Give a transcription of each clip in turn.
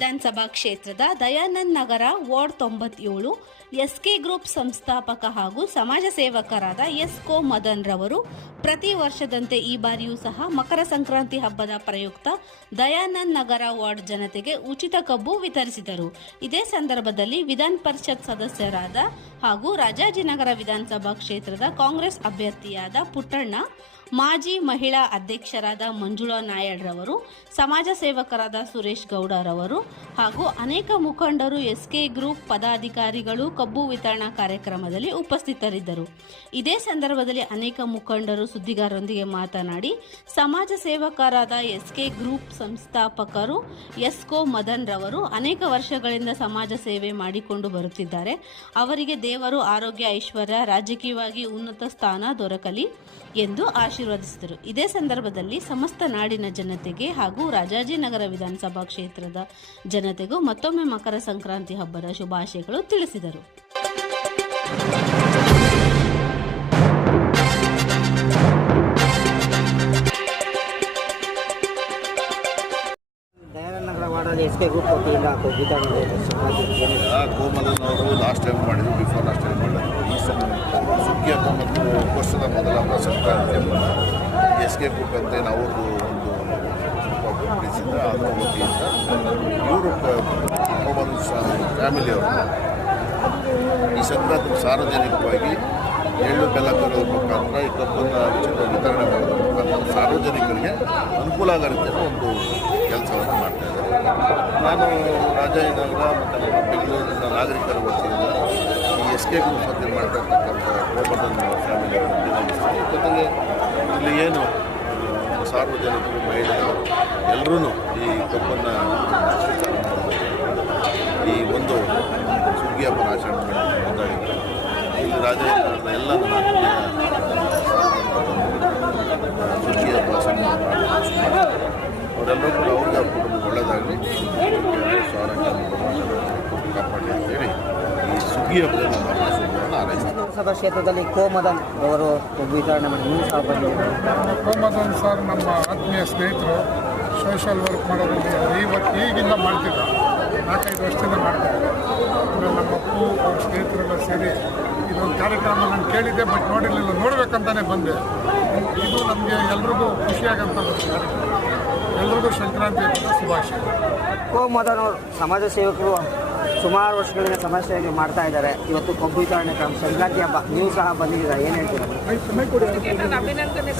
ವಿಧಾನಸಭಾ ಕ್ಷೇತ್ರದ ದಯಾನಂದ್ ನಗರ ವಾರ್ಡ್ ತೊಂಬತ್ತೇಳು ಎಸ್ಕೆ ಗ್ರೂಪ್ ಸಂಸ್ಥಾಪಕ ಹಾಗೂ ಸಮಾಜ ಸೇವಕರಾದ ಎಸ್ ಕೋ ಮದನ್ ರವರು ಪ್ರತಿ ವರ್ಷದಂತೆ ಈ ಬಾರಿಯೂ ಸಹ ಮಕರ ಸಂಕ್ರಾಂತಿ ಹಬ್ಬದ ಪ್ರಯುಕ್ತ ದಯಾನಂದ್ ನಗರ ವಾರ್ಡ್ ಜನತೆಗೆ ಉಚಿತ ಕಬ್ಬು ವಿತರಿಸಿದರು. ಇದೇ ಸಂದರ್ಭದಲ್ಲಿ ವಿಧಾನ ಪರಿಷತ್ ಸದಸ್ಯರಾದ ಹಾಗೂ ರಾಜಾಜಿನಗರ ವಿಧಾನಸಭಾ ಕ್ಷೇತ್ರದ ಕಾಂಗ್ರೆಸ್ ಅಭ್ಯರ್ಥಿಯಾದ ಪುಟ್ಟಣ್ಣ, ಮಾಜಿ ಮಹಿಳಾ ಅಧ್ಯಕ್ಷರಾದ ಮಂಜುಳಾ ನಾಯಡ್ರವರು ಸಮಾಜ ಸೇವಕರಾದ ಸುರೇಶ್ ಗೌಡರವರು ಹಾಗೂ ಅನೇಕ ಮುಖಂಡರು ಎಸ್ಕೆ ಗ್ರೂಪ್ ಪದಾಧಿಕಾರಿಗಳು ಕಬ್ಬು ವಿತರಣಾ ಕಾರ್ಯಕ್ರಮದಲ್ಲಿ ಉಪಸ್ಥಿತರಿದ್ದರು. ಇದೇ ಸಂದರ್ಭದಲ್ಲಿ ಅನೇಕ ಮುಖಂಡರು ಸುದ್ದಿಗಾರರೊಂದಿಗೆ ಮಾತನಾಡಿ, ಸಮಾಜ ಸೇವಕರಾದ ಎಸ್ಕೆ ಗ್ರೂಪ್ ಸಂಸ್ಥಾಪಕರು ಎಸ್ಕೋ ಮದನ್ ರವರು ಅನೇಕ ವರ್ಷಗಳಿಂದ ಸಮಾಜ ಸೇವೆ ಮಾಡಿಕೊಂಡು ಬರುತ್ತಿದ್ದಾರೆ. ಅವರಿಗೆ ದೇವರು ಆರೋಗ್ಯ, ಐಶ್ವರ್ಯ, ರಾಜಕೀಯವಾಗಿ ಉನ್ನತ ಸ್ಥಾನ ದೊರಕಲಿ ಎಂದು ಆಶೀರ್ವದಿಸಿದರು. ಇದೇ ಸಂದರ್ಭದಲ್ಲಿ ಸಮಸ್ತ ನಾಡಿನ ಜನತೆಗೆ ಹಾಗೂ ರಾಜಾಜಿನಗರ ವಿಧಾನಸಭಾ ಕ್ಷೇತ್ರದ ಜನತೆಗೂ ಮತ್ತೊಮ್ಮೆ ಮಕರ ಸಂಕ್ರಾಂತಿ ಹಬ್ಬದ ಶುಭಾಶಯಗಳು ತಿಳಿಸಿದರು. ವಾರ್ಡಲ್ಲಿ ಎಸ್ ಕೆ ಗ್ರೂಪ್ ವತಿಯಿಂದ ಅವರು ಲಾಸ್ಟ್ ಟೈಮ್ ಮಾಡಿದ್ರು ಬಿಫೋರ್ ಲಾಸ್ಟ್ ಟೈಮ್ ಮಾಡಿದ್ರು. ಈ ಸಲ ಸುಗ್ಗಿ ಹಬ್ಬ ಮತ್ತು ವರ್ಷದ ಮೊದಲ ಹಬ್ಬ ಸಂಕ್ರಾಂತಿ ಹಬ್ಬ ಎಸ್ ಕೆ ಗ್ರೂಪ್ ಅಂತ ಅವ್ರದ್ದು ಒಂದು ಪಬ್ಲಿಸಿಂದ ಅದರ ವತಿಯಿಂದ ಇವರು ಕೋಮಲ್ ಫ್ಯಾಮಿಲಿಯವರು ಈ ಸಂಕ್ರಾಂತಿ ಸಾರ್ವಜನಿಕವಾಗಿ ಎಳ್ಳು ಬೆಲ್ಲ ತರೋದ್ರ ಮುಖಾಂತರ ಈ ಕಬ್ಬನ್ನು ವಿತರಣೆ ಮಾಡೋದ್ರ ಮುಖಾಂತರ ಸಾರ್ವಜನಿಕರಿಗೆ ಅನುಕೂಲ ಆಗೋ ರೀತಿಯ ಒಂದು ಕೆಲಸವನ್ನು ಮಾಡ್ತಾ ಇದ್ದಾರೆ. ನಾನು ರಾಜಾಜಿನಗರ ಮತ್ತು ಬೆಂಗಳೂರಿನ ನಾಗರಿಕರ ವತಿಯಿಂದ ಈ ಎಸ್ ಕೆ ಗ್ರೂಪ್ ವತಿಯಿಂದ ಮಾಡ್ತಕ್ಕಂಥ ಗೋಬರ್ಧನ್ ಫ್ಯಾಮಿಲಿ ಜೊತೆಗೆ ಇಲ್ಲಿ ಏನು ಸಾರ್ವಜನಿಕರು, ಮಹಿಳೆಯರು ಎಲ್ಲರೂ ಈ ಕಬ್ಬನ್ನು ಈ ಒಂದು ಸುಗ್ಗಿ ಹಬ್ಬನ ಆಚರಣೆ ಮಾಡಿ ಇಲ್ಲಿ ರಾಜನಗರದ ಎಲ್ಲ. ಅವರೆಲ್ಲರೂ ಕೂಡ ಅವ್ರಿಗೆ ಅವ್ರ ಕುಟುಂಬ ಒಳ್ಳೆಯದಾಗಲಿ ಅಂತೇಳಿ ಈ ಸುಗ್ಗಿ ಕ್ಷೇತ್ರದಲ್ಲಿ ಕೋಮದನ್ ಅವರು ವಿತರಣೆ ಮಾಡಿ ಮೂರು ಸಾವಿರ ಬಂದಿದ್ದಾರೆ ಕೋಮದನ್ ಸರ್ ನಮ್ಮ ಆತ್ಮೀಯ ಸ್ನೇಹಿತರು ಸೋಷಿಯಲ್ ವರ್ಕ್ ಮಾಡೋದ್ರಲ್ಲಿ ಇವತ್ತು ಈಗಿಂದ ಮಾಡ್ತಿದ್ದ ನಾಲ್ಕೈದು ವರ್ಷದಿಂದ ಮಾಡ್ತಿದ್ದಾರೆ ನಮ್ಮ ಅಪ್ಪು ಅವ್ರ ಸ್ನೇಹಿತರೆಲ್ಲ ಸೇರಿ ಇದೊಂದು ಕಾರ್ಯಕ್ರಮ ನಾನು ಕೇಳಿದ್ದೆ ಬಟ್ ನೋಡಿರಲಿಲ್ಲ. ನೋಡಬೇಕಂತಾನೆ ಬಂದೆ. ಇದು ನಮಗೆ ಎಲ್ರಿಗೂ ಖುಷಿಯಾಗಂತ ಎಲ್ರಿಗೂ ಸಂಕ್ರಾಂತಿ ಶುಭಾಶಯ. ಅವರು ಸಮಾಜ ಸೇವಕರು ಸುಮಾರು ವರ್ಷಗಳಿಂದ ಸಮಸ್ಯೆ ಸೇವೆ ಮಾಡ್ತಾ ಇದ್ದಾರೆ. ಇವತ್ತು ಕಬ್ಬು ವಿತರಣೆ ಕ್ರಮ, ಸಂಕ್ರಾಂತಿ ಹಬ್ಬ, ನೀವು ಸಹ ಬಂದಿದ್ದೀರಾ? ಏನು ಹೇಳ್ತೀರಾ? ನಾನು ಅಭಿನಂದನೆ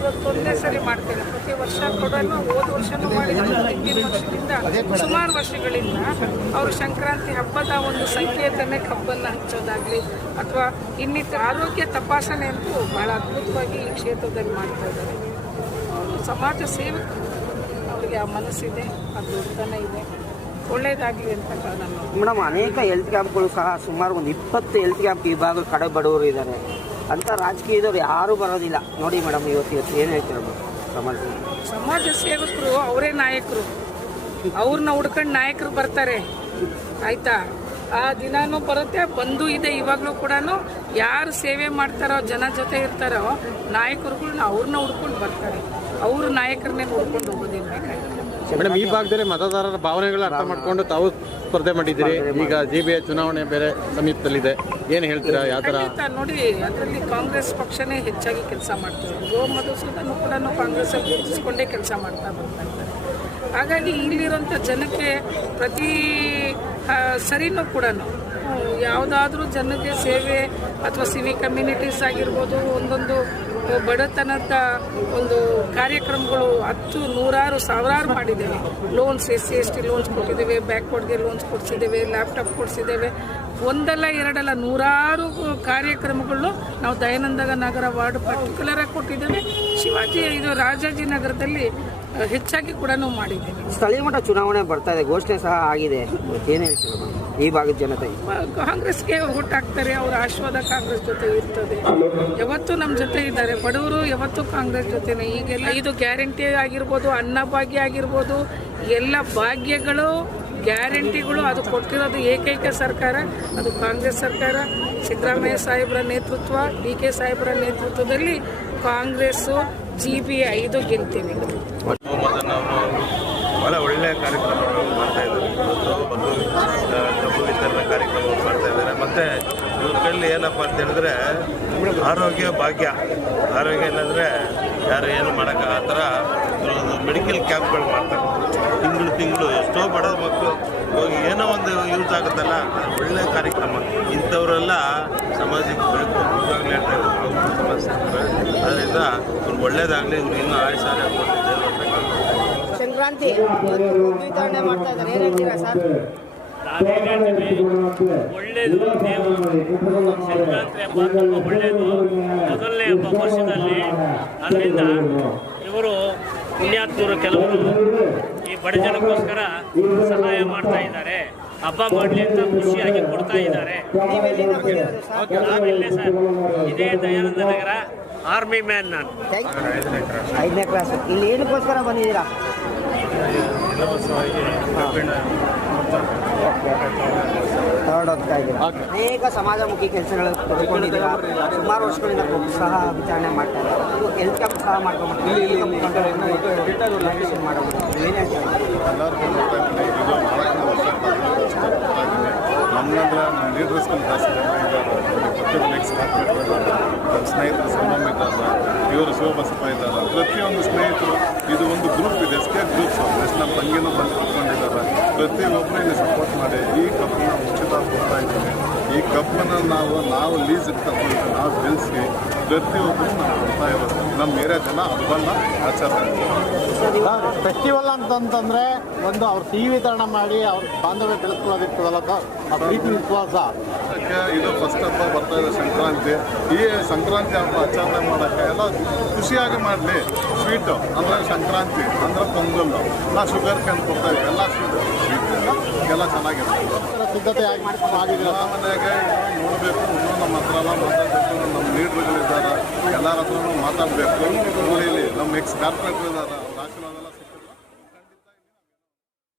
ಇವತ್ತು ಒಂದೇ ಸರಿ ಮಾಡ್ತೇನೆ. ಪ್ರತಿ ವರ್ಷ ಕೂಡ ಹೋದ ವರ್ಷನೂ ಮಾಡಿದ್ರು ಹಿಂದಿನ ವರ್ಷದಿಂದ ಸುಮಾರು ವರ್ಷಗಳಿಂದ ಅವರು ಸಂಕ್ರಾಂತಿ ಹಬ್ಬದ ಒಂದು ಸಂಕೇತನೇ ಕಬ್ಬನ್ನು ಹಚ್ಚೋದಾಗಲಿ ಅಥವಾ ಇನ್ನಿತರ ಆರೋಗ್ಯ ತಪಾಸಣೆ ಅಂತೂ ಬಹಳ ಅದ್ಭುತವಾಗಿ ಈ ಕ್ಷೇತ್ರದಲ್ಲಿ ಮಾಡ್ತಾ ಇದ್ದಾರೆ. ಸಮಾಜ ಸೇವಕರು. ಅವರಿಗೆ ಆ ಮನಸ್ಸಿದೆ, ಆ ಇದೆ. ಒಳ್ಳೇದಾಗಲಿ ಅಂತ ನಾನು. ಮೇಡಮ್ ಅನೇಕ ಹೆಲ್ತ್ ಕ್ಯಾಂಪ್ಗಳು ಸಹ ಸುಮಾರು ಒಂದು ಇಪ್ಪತ್ತು ಹೆಲ್ತ್ ಕ್ಯಾಂಪ್ ಈ ಭಾಗದ ಕಡೆ ಬಡವರು ಇದ್ದಾರೆ. ಅಂತ ರಾಜಕೀಯದವ್ರು ಯಾರೂ ಬರೋದಿಲ್ಲ. ನೋಡಿ ಮೇಡಮ್ ಇವತ್ತು ಇವತ್ತು ಏನು ಹೇಳ್ತೀರ ಸಮಾಜ ಸಮಾಜ. ಸೇವಕರು ಅವರೇ ನಾಯಕರು. ಅವ್ರನ್ನ ಹುಡ್ಕೊಂಡು ನಾಯಕರು ಬರ್ತಾರೆ. ಆಯ್ತಾ? ಆ ದಿನಾನು ಬರುತ್ತೆ ಬಂದು ಇದೆ ಇವಾಗಲೂ ಕೂಡ ಯಾರು ಸೇವೆ ಮಾಡ್ತಾರೋ ಜನ ಜೊತೆ ಇರ್ತಾರೋ ನಾಯಕರುಗಳನ್ನ ಅವ್ರನ್ನ ಹುಡ್ಕೊಂಡು ಬರ್ತಾರೆ. ಅವ್ರ ನಾಯಕರನ್ನೇ ಹುಡ್ಕೊಂಡು ಹೋಗೋದಿಲ್ಲ. ಮೇಡಮ್ ಈ ಭಾಗದಲ್ಲಿ ಮತದಾರರ ಭಾವನೆಗಳ ಅರ್ಥ ಮಾಡ್ಕೊಂಡು ತಾವು ಸ್ಪರ್ಧೆ ಮಾಡಿದ್ದೀರಿ. ಈಗ ಜಿ ಬಿ ಚುನಾವಣೆ ಬೇರೆ ಸಮೀಪದಲ್ಲಿದೆ. ಏನು ಹೇಳ್ತೀರಾ ಯಾವ ಥರ ನೋಡಿ ಅದರಲ್ಲಿ ಕಾಂಗ್ರೆಸ್ ಪಕ್ಷನೇ ಹೆಚ್ಚಾಗಿ ಕೆಲಸ ಮಾಡ್ತಾರೆ ಗೋ ಮಧುಸೂದನ್ನು ಕೂಡ ಕಾಂಗ್ರೆಸ್ ಗುರುತಿಸಿಕೊಂಡೇ ಕೆಲಸ ಮಾಡ್ತಾ ಬರ್ತಾ ಇದ್ದಾರೆ. ಹಾಗಾಗಿ ಇಲ್ಲಿರುವಂಥ ಜನಕ್ಕೆ ಪ್ರತಿ ಸರಿನೂ ಕೂಡ ಯಾವುದಾದ್ರೂ ಜನಕ್ಕೆ ಸೇವೆ ಅಥವಾ ಸಿವಿ ಕಮ್ಯುನಿಟೀಸ್ ಆಗಿರ್ಬೋದು ಒಂದೊಂದು ಬಡತನದ ಒಂದು ಕಾರ್ಯಕ್ರಮಗಳು ಹತ್ತು, ನೂರಾರು, ಸಾವಿರಾರು ಮಾಡಿದ್ದೇವೆ. Loans S C, S T loans ಕೊಟ್ಟಿದ್ದೇವೆ ಬ್ಯಾಕ್ವರ್ಡ್ಗೆ ಲೋನ್ಸ್ ಕೊಡಿಸಿದ್ದೇವೆ ಲ್ಯಾಪ್ಟಾಪ್ ಕೊಡಿಸಿದ್ದೇವೆ. ಒಂದಲ್ಲ, ಎರಡಲ್ಲ, ನೂರಾರು ಕಾರ್ಯಕ್ರಮಗಳು ನಾವು ದಯಾನಂದ ನಗರ ವಾರ್ಡ್ ಪರ್ಟಿಕ್ಯುಲರಾಗಿ ಕೊಟ್ಟಿದ್ದೇವೆ. ಶಿವಾಜಿ ಇದು ರಾಜಾಜಿನಗರದಲ್ಲಿ ಹೆಚ್ಚಾಗಿ ಕೂಡ ಮಾಡಿದ್ದೇವೆ. ಸ್ಥಳೀಯ ಮಟ್ಟ ಚುನಾವಣೆ ಬರ್ತಾ ಇದೆ ಘೋಷಣೆ ಸಹ ಆಗಿದೆ. ಏನು ಹೇಳ್ತೀವಿ ಈ ಭಾಗದ ಜನತೆ. ಕಾಂಗ್ರೆಸ್ಗೆ ಓಟ್ ಹಾಕ್ತಾರೆ ಅವರ ಆಶೀರ್ವಾದ ಕಾಂಗ್ರೆಸ್ ಜೊತೆ ಇರ್ತದೆ. ಯಾವತ್ತು ನಮ್ಮ ಜೊತೆ ಇದ್ದಾರೆ. ಬಡವರು ಯಾವತ್ತು ಕಾಂಗ್ರೆಸ್ ಜೊತೆನೆ. ಈಗೆಲ್ಲ ಇದು ಗ್ಯಾರಂಟಿ ಆಗಿರ್ಬೋದು ಅನ್ನಭಾಗ್ಯ ಆಗಿರ್ಬೋದು ಎಲ್ಲ ಭಾಗ್ಯಗಳು ಗ್ಯಾರಂಟಿಗಳು ಅದು ಕೊಟ್ಟಿರೋದು ಏಕೈಕ ಸರ್ಕಾರ ಅದು ಕಾಂಗ್ರೆಸ್ ಸರ್ಕಾರ. ಸಿದ್ದರಾಮಯ್ಯ ಸಾಹೇಬರ ನೇತೃತ್ವ ಡಿ ಕೆ ಸಾಹೇಬರ ನೇತೃತ್ವದಲ್ಲಿ ಕಾಂಗ್ರೆಸ್ಸು ಜಿ ಬಿ ಐದು ಗೆಲ್ತೀವಿ ಮೊಹಮ್ಮದನ್ ಅವರು ಭಾಳ ಒಳ್ಳೆಯ ಕಾರ್ಯಕ್ರಮಗಳನ್ನು ಮಾಡ್ತಾ ಇದ್ದಾರೆ ಮತ್ತು ಇವ್ರ ಕೈಲಿ ಏನಪ್ಪ ಅಂತ ಹೇಳಿದ್ರೆ ಆರೋಗ್ಯ ಭಾಗ್ಯ. ಆರೋಗ್ಯ ಏನಂದರೆ ಯಾರು ಏನು ಮಾಡೋಕ್ಕೆ ಆ ಥರ ಮೆಡಿಕಲ್ ಕ್ಯಾಂಪ್ಗಳು ಮಾಡ್ತಾರೆ. ತಿಂಗಳು ತಿಂಗಳು ಎಷ್ಟೋ ಬಡದ ಮಕ್ಕಳು ಹೋಗಿ ಏನೋ ಒಂದು ಯೂಸ್ ಆಗುತ್ತಲ್ಲ, ಅದು ಒಳ್ಳೆ ಕಾರ್ಯಕ್ರಮ. ಇಂಥವರೆಲ್ಲ ಸಮಾಜಕ್ಕೆ ಬೇಕು. ಈಗಾಗಲೇ ಹೇಳ್ತಾ. ಅದರಿಂದ ಇವ್ರು ಒಳ್ಳೇದಾಗಲಿ, ಇವ್ರು ಇನ್ನೂ ಆಯುಷಾರ ಸಂಕ್ರಾಂತಿ ಮಾಡ್ತಾ ಇದ್ದಾರೆ. ಸರ್? ಒಳ್ಳೆಯದು ದೇವರು ಸಂಕ್ರಾಂತಿ ಹಬ್ಬ ತುಂಬ ಒಳ್ಳೆಯದು ವರ್ಷದಲ್ಲಿ ಅದರಿಂದ ಇವರು ಪುಣ್ಯಾತ್ಮರು ಕೆಲವರು ಈ ಬಡ ಜನಕ್ಕೋಸ್ಕರ ಸಹಾಯ ಮಾಡ್ತಾ ಇದ್ದಾರೆ ಹಬ್ಬ ಮಾಡಲಿ ಅಂತ ಖುಷಿಯಾಗಿ ಕೊಡ್ತಾ ಇದ್ದಾರೆ ನಾವಿಲ್ಲೇ ಸರ್ ಇದೇ ದಯಾನಂದ ನಗರ ಆರ್ಮಿ ಮ್ಯಾನ್ ನಾನು ಐದನೇ ಕ್ಲಾಸ್ ಇಲ್ಲಿ ಏನಕ್ಕೋಸ್ಕರ ಬಂದಿದ್ದೀರಾ ಥರ್ಡ್ ಹೋಗ್ತಾ ಇದ್ದೀರಾ ಅನೇಕ ಸಮಾಜಮುಖಿ ಕೆಲಸಗಳು ತೊಡ್ಕೊಂಡಿದ್ದೀರಾ ಸುಮಾರು ವರ್ಷಗಳಿಂದ ಸಹ ವಿಚಾರಣೆ ಮಾಡ್ತಾ ಇದ್ದಾರೆ. ಇದು ಹೆಲ್ತ್ ಕ್ಯಾಂಪ್ ಸಹ ಮಾಡ್ಕೊಂಡ್ಬಿಟ್ಟು ಮಾಡೋದು. ಏನು ಹೇಳ್ತೀರಾ ಲೀಡರ್ಸ್ಗಳು ಜಾಸ್ತಿ ಜನ ಇದ್ದಾರೆ ನೆಕ್ಸ್ಟ್ ಇದ್ದಾರೆ ನಮ್ಮ ಸ್ನೇಹಿತರು ಸಂಗಮ ಇದ್ದಾರೆ ಇವರು ಶಿವಬಸಪ್ಪ ಇದ್ದಾರೆ ಪ್ರತಿಯೊಂದು ಸ್ನೇಹಿತರು ಇದು ಒಂದು ಗ್ರೂಪ್ ಇದೆ ಗ್ರೂಪ್ ಗ್ರೂಪ್ಸ್ ಎಷ್ಟು ನಮ್ಮ ತಂಗಿನೂ ಬಂದು ಕೂತ್ಕೊಂಡಿದ್ದಾರೆ ಪ್ರತಿಯೊಬ್ಬರು ಇಲ್ಲಿ ಸಪೋರ್ಟ್ ಮಾಡಿ ಈ ಕಪ್ಪನ್ನ ಉಚಿತ ಕೊಡ್ತಾ ಇದ್ದೀವಿ ಈ ಕಬ್ಬನ್ನು ನಾವು ನಾವು ಲೀಸಿಗೆ ತಗೊಂಡು ನಾವು ಬೆಳೆಸಿ ಪ್ರತಿಯೊಬ್ಬರು ನಾವು ಕೊಡ್ತಾ ಇರೋದು ನಮ್ಮ ಮೇರೆ ಜನ ಹಬ್ಬನ ಆಚರಣೆ. ಫೆಸ್ಟಿವಲ್ ಅಂತಂತಂದ್ರೆ ಒಂದು ಅವ್ರ ವಿತರಣ ಮಾಡಿ ಅವ್ರ ಬಾಂಧವ್ಯ ಬೆಳೆಸ್ಕೊಳ್ಳೋದಿರ್ತದಲ್ಲ ಸರ್? ಆ ಪ್ರೀತಿ ವಿಶ್ವಾಸ. ಅದಕ್ಕೆ ಇದು ಫಸ್ಟ್ ಹಬ್ಬ ಬರ್ತಾ ಇದೆ ಸಂಕ್ರಾಂತಿ. ಈ ಸಂಕ್ರಾಂತಿ ಹಬ್ಬ ಆಚರಣೆ ಮಾಡೋಕ್ಕೆ ಎಲ್ಲ ಖುಷಿಯಾಗಿ ಮಾಡಲಿ. ಸ್ವೀಟು ಅಂದರೆ ಸಂಕ್ರಾಂತಿ ಅಂದರೆ ಪೊಂಗಲ್ಲು ನಾ ಶುಗರ್ ಕ್ಯಾನ್ ಕೊಡ್ತಾ ಎಲ್ಲ ಸ್ವೀಟು ಎಲ್ಲ ಚೆನ್ನಾಗಿರ್ತದೆ ಸಿದ್ಧತೆ ಆಗಿ ಮನೆಗೆ ನೋಡಬೇಕು ನಮ್ಮ ಹತ್ರ ಎಲ್ಲ ಮಾತಾಡಬೇಕು, ನಮ್ಮ ಲೀಡ್ರುಗಳಿದ್ದಾರೆ, ಎಲ್ಲರ ಹತ್ರನೂ ಮಾತಾಡಬೇಕು. ನಮ್ಮ ಎಕ್ಸ್ ಕಾರ್ಪೊರೇಟರ್ ಇದ್ದಾರೆ